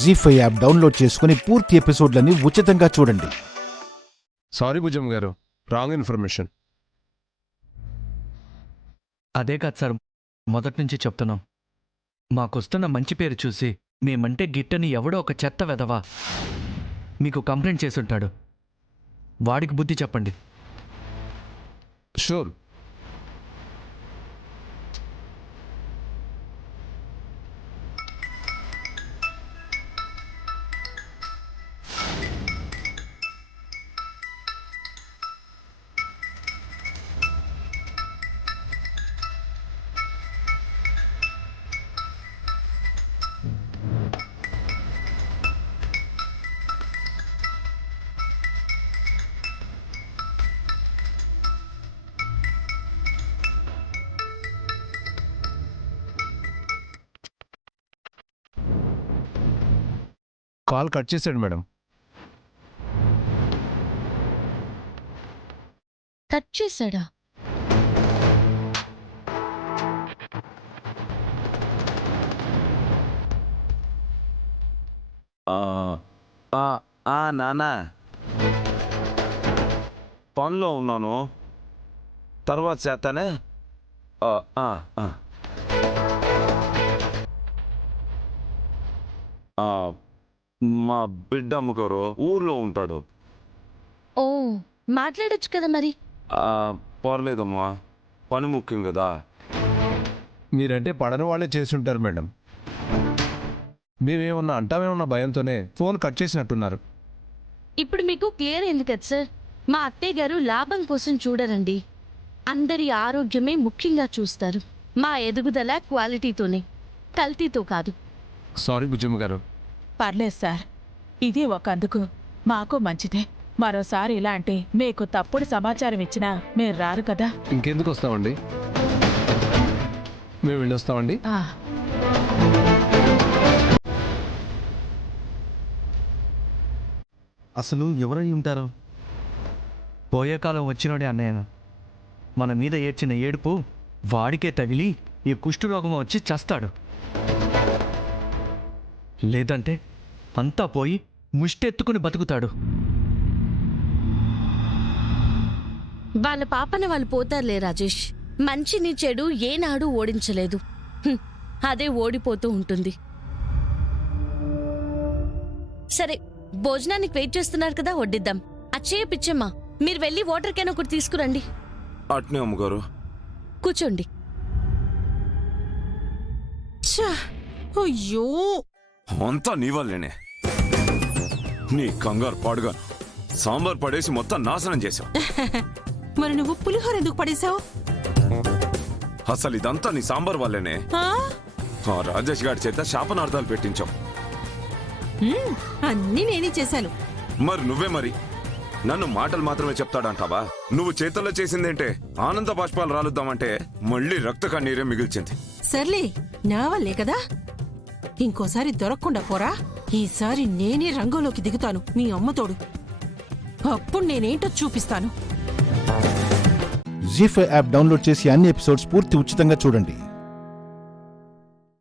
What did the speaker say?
జీ5 app download చేసుకుని పూర్తి ఎపిసోడ్లని ఉచితంగా చూడండి. సారీ భుజం గారు, రాంగ్ ఇన్ఫర్మేషన్. అదే కాదు సార్, మొదటి నుంచి చెప్తున్నాం. మాకొస్తున్న మంచి పేరు చూసి మేమంటే గిట్టని ఎవడో ఒక చెత్త వెధవా మీకు కంప్లైంట్ చేసుంటాడు. వాడికి బుద్ధి చెప్పండి. షూర్. కాల్ కట్ చేశాడు మేడం. కట్ చేశాడా? నానా, పనిలో ఉన్నాను, తర్వాత చేస్తానే. మా బిడ్డ అమ్మగారు ఊర్లో ఉంటాడు. ఓ, మాట్లాడొచ్చు కదా మరి. పర్లేదమ్మా, పని ముఖ్యం కదా. మీరంటే పడని వాళ్ళే చేస్తుంటారు మేడం. మేమేమన్నా అంటామేమన్నా భయంతోనే ఫోన్ కట్ చేసినట్టున్నారు. ఇప్పుడు మీకు క్లియర్ అయింది కదా సార్. మా అత్తయ్య గారు లాభం కోసం చూడరండి, అందరి ఆరోగ్యమే ముఖ్యంగా చూస్తారు. మా ఎదుగుదల క్వాలిటీతోనే, కల్తీతో కాదు. సారీ భుజం గారు. పర్లేదు సార్, ఇది ఒక అందుకు మాకు మంచిదే. మరోసారి ఇలాంటి మీకు తప్పుడు సమాచారం ఇచ్చినా మీరు రారు కదా. ఇంకెందుకు వస్తామండి, మేము వెళ్ళొస్తామండి. అసలు ఎవరై ఉంటారు? పోయే కాలం వచ్చినోడే అన్నయ్య. మన మీద ఏడ్చిన ఏడుపు వాడికే తగిలి ఈ కుష్ఠరోగం వచ్చి చస్తాడు. లేదంటే అంతా పోయి ముష్టెత్తుకుని బతుకుతాడు. వాళ్ళ పాపన వాళ్ళు పోతారులే రాజేష్. మంచిని చెడు ఏనాడు ఓడించలేదు, అదే ఓడిపోతూ ఉంటుంది. సరే, భోజనానికి వెయిట్ చేస్తున్నారు కదా, వడ్డిద్దాం. అచ్చయ్య పిచ్చమ్మా, మీరు వెళ్ళి వాటర్ క్యాన్ ఒకటి తీసుకురండి. అట్నే అమ్మగారు. కూర్చోండి. అయ్యో, అంతా నీ వల్లేనే. నీ కంగారు పాడుగా సాంబార్ పడేసి మొత్తం నాశనం చేశావు. మరి నువ్వు పులిహోర ఎందుకు పడేశావు? అసలు ఇదంతా నీ సాంబార్ వల్లేనే. ఆ రాజేష్ గారి చేత శాపనార్థాలు పెట్టించావు. అన్నీ నేనే చేశాను. మరి నువ్వే మరి నన్ను మాటలు మాత్రమే చెప్తాడంటావా? నువ్వు చేతుల్లో చేసిందేంటే ఆనంద బాష్పాలు రాలుద్దామంటే మళ్ళీ రక్త కన్నీరే మిగిల్చింది. సర్లే, నా వల్లే కదా. ఇంకోసారి దొరకకుండా పోరా. ఈసారి నేనే రంగంలోకి దిగుతాను మీ అమ్మతోడు. అప్పుడు నేనేంటో చూపిస్తాను. జీ5 యాప్ డౌన్లోడ్ చేసి అన్ని ఎపిసోడ్స్ పూర్తి ఉచితంగా చూడండి.